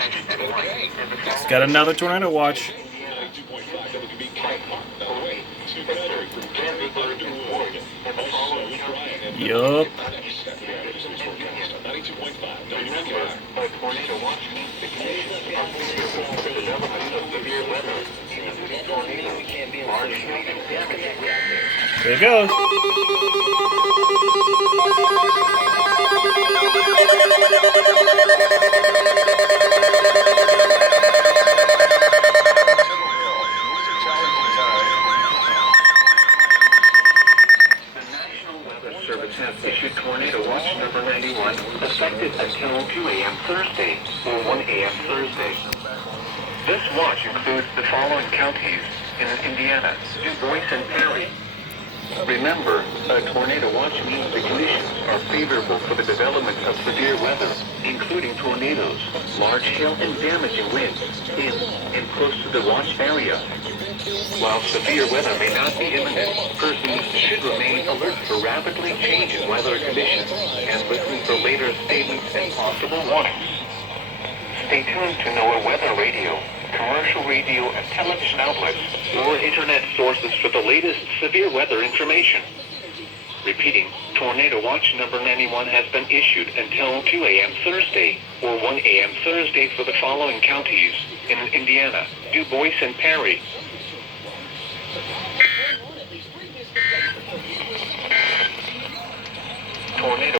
It's got another tornado watch. Yup. There it goes. Service has issued Tornado Watch number 91, effective until 2 a.m. Thursday or 1 a.m. Thursday. This watch includes the following counties in Indiana: Du Bois and Perry. Remember, a tornado watch means the conditions are favorable for the development of severe weather, including tornadoes, large hail, and damaging winds in and close to the watch area. While severe weather may not be imminent, persons should remain alert for rapidly changing weather conditions and listen for later statements and possible warnings. Stay tuned to NOAA Weather Radio, commercial radio and television outlets, or internet sources for the latest severe weather information. Repeating, Tornado Watch number 91 has been issued until 2 a.m. Thursday or 1 a.m. Thursday for the following counties in Indiana: Du Bois and Perry. Tornado